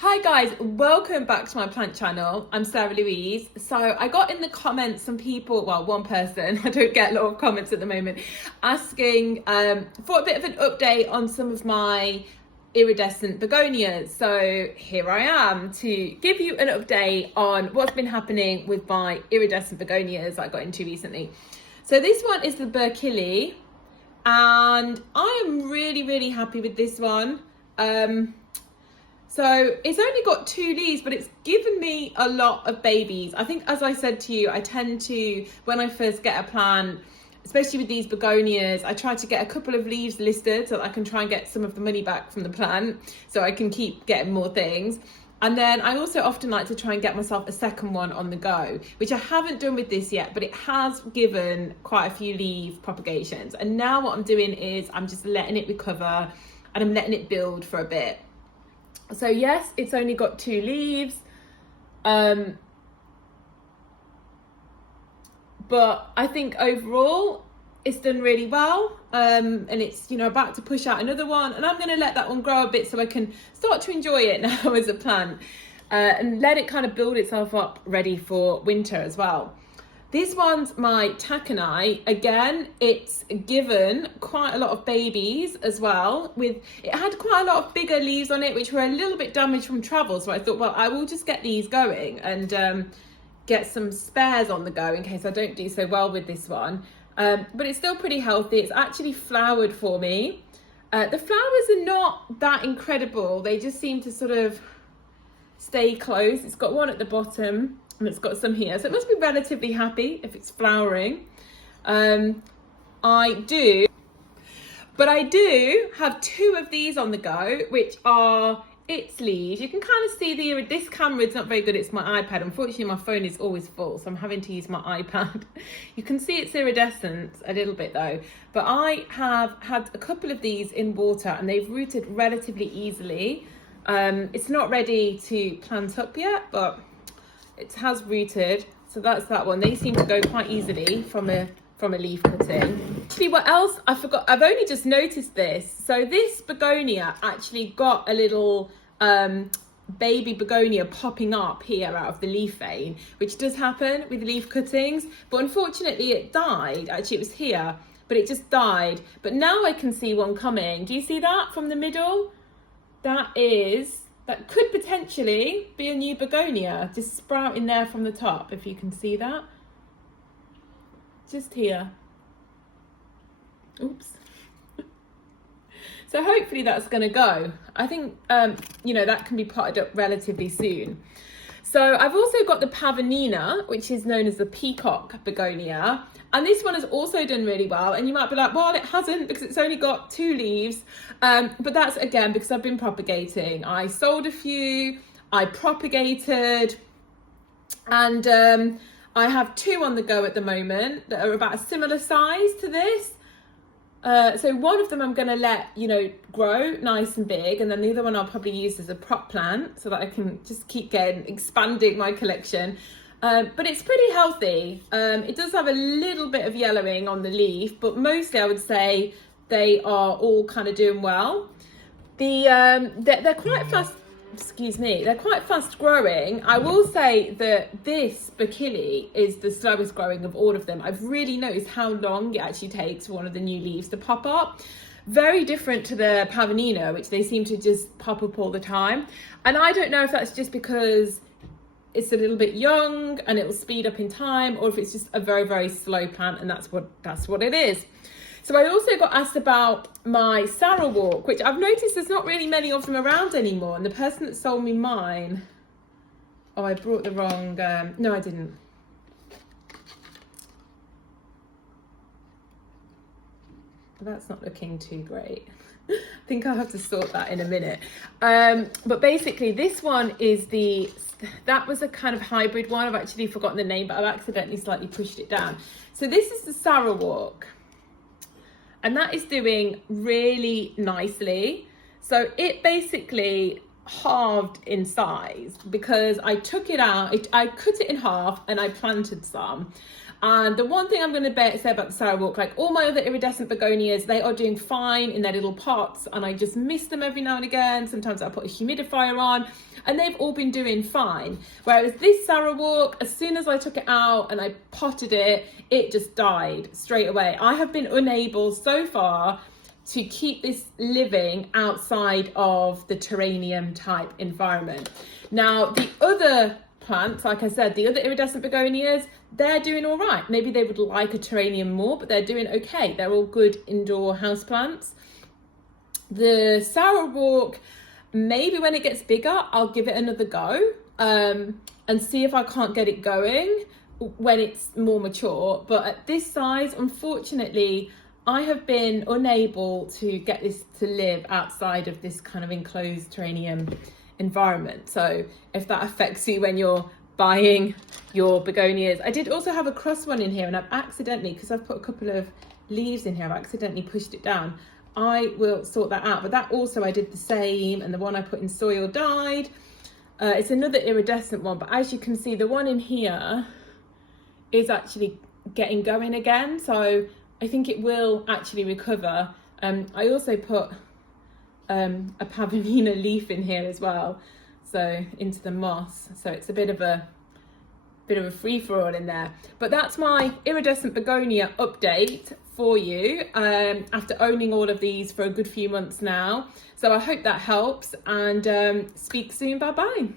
Hi guys, welcome back to my plant channel. I'm Sarah Louise. So I got in the comments some people, well, one person, I don't get a lot of comments at the moment, asking for a bit of an update on some of my iridescent begonias. So here I am to give you an update on what's been happening with my iridescent begonias I got into recently. So this one is the begonia, and I am really happy with this one. So it's only got 2 leaves, but it's given me a lot of babies. I think, as I said to you, I tend to, when I first get a plant, especially with these begonias, I try to get a couple of leaves listed so that I can try and get some of the money back from the plant so I can keep getting more things. And then I also often like to try and get myself a second one on the go, which I haven't done with this yet, but it has given quite a few leaf propagations. And now what I'm doing is I'm just letting it recover and I'm letting it build for a bit. So yes, it's only got 2 leaves, but I think overall it's done really well, and it's, you know, about to push out another one, and I'm going to let that one grow a bit so I can start to enjoy it now as a plant, and let it kind of build itself up ready for winter as well. This one's my taconite. Again, it's given quite a lot of babies as well. It had quite a lot of bigger leaves on it, which were a little bit damaged from travel. So I thought, well, I will just get these going and get some spares on the go in case I don't do so well with this one. But it's still pretty healthy. It's actually flowered for me. The flowers are not that incredible. They just seem to sort of stay close. It's got one at the bottom, and it's got some here, so it must be relatively happy if it's flowering. I do have 2 of these on the go, which are its leaves. You can kind of see this camera is not very good, it's my iPad. Unfortunately, my phone is always full, so I'm having to use my iPad. You can see it's iridescent a little bit though, but I have had a couple of these in water and they've rooted relatively easily. It's not ready to plant up yet, but it has rooted, so that's that one. They seem to go quite easily from a leaf cutting. Actually, what else I forgot, I've only just noticed this. So this begonia actually got a little baby begonia popping up here out of the leaf vein, which does happen with leaf cuttings, but unfortunately it died. Actually, it was here, but it just died. But now I can see one coming. Do you see that from the middle? That could potentially be a new begonia, just sprouting there from the top, if you can see that. Just here. Oops. So hopefully that's going to go. I think, you know, that can be potted up relatively soon. So I've also got the pavonina, which is known as the peacock begonia. And this one has also done really well. And you might be like, well, it hasn't because it's only got 2 leaves. But that's, again, because I've been propagating. I sold a few, I propagated, and I have 2 on the go at the moment that are about a similar size to this. So one of them I'm going to let, you know, grow nice and big, and then the other one I'll probably use as a prop plant so that I can just keep expanding my collection. But it's pretty healthy. It does have a little bit of yellowing on the leaf, but mostly I would say they are all kind of doing well. They're quite fast. Excuse me, they're quite fast growing. I will say that this begonia is the slowest growing of all of them. I've really noticed how long it actually takes for one of the new leaves to pop up. Very different to the pavonina, which they seem to just pop up all the time. And I don't know if that's just because it's a little bit young and it will speed up in time, or if it's just a very slow plant and that's what it is. So I also got asked about my Sarawak, which I've noticed there's not really many of them around anymore. And the person that sold me mine, oh, I brought the wrong, no, I didn't. That's not looking too great. I think I'll have to sort that in a minute. But basically this one is that was a kind of hybrid one. I've actually forgotten the name, but I've accidentally slightly pushed it down. So this is the Sarawak. And that is doing really nicely. So it basically halved in size because I took it out, I cut it in half and I planted some. And the one thing I'm going to say about the Sarawak, like all my other iridescent begonias, they are doing fine in their little pots, and I just miss them every now and again. Sometimes I put a humidifier on, and they've all been doing fine. Whereas this Sarawak, as soon as I took it out and I potted it, it just died straight away. I have been unable so far to keep this living outside of the terrarium type environment. Now, the other plants, like I said, the other iridescent begonias, they're doing all right. Maybe they would like a terrarium more, but they're doing okay. They're all good indoor houseplants. The Sarawak, maybe when it gets bigger, I'll give it another go and see if I can't get it going when it's more mature. But at this size, unfortunately, I have been unable to get this to live outside of this kind of enclosed terrarium environment. So if that affects you when you're buying your begonias. I did also have a cross one in here, and I've accidentally, because I've put a couple of leaves in here, I've accidentally pushed it down. I will sort that out, but that also I did the same, and the one I put in soil died. It's another iridescent one, but as you can see, the one in here is actually getting going again, so I think it will actually recover. I also put a pavonina leaf in here as well, so into the moss, so it's a bit of a free-for-all in there. But that's my iridescent begonia update for you after owning all of these for a good few months now. So I hope that helps, and speak soon. Bye bye.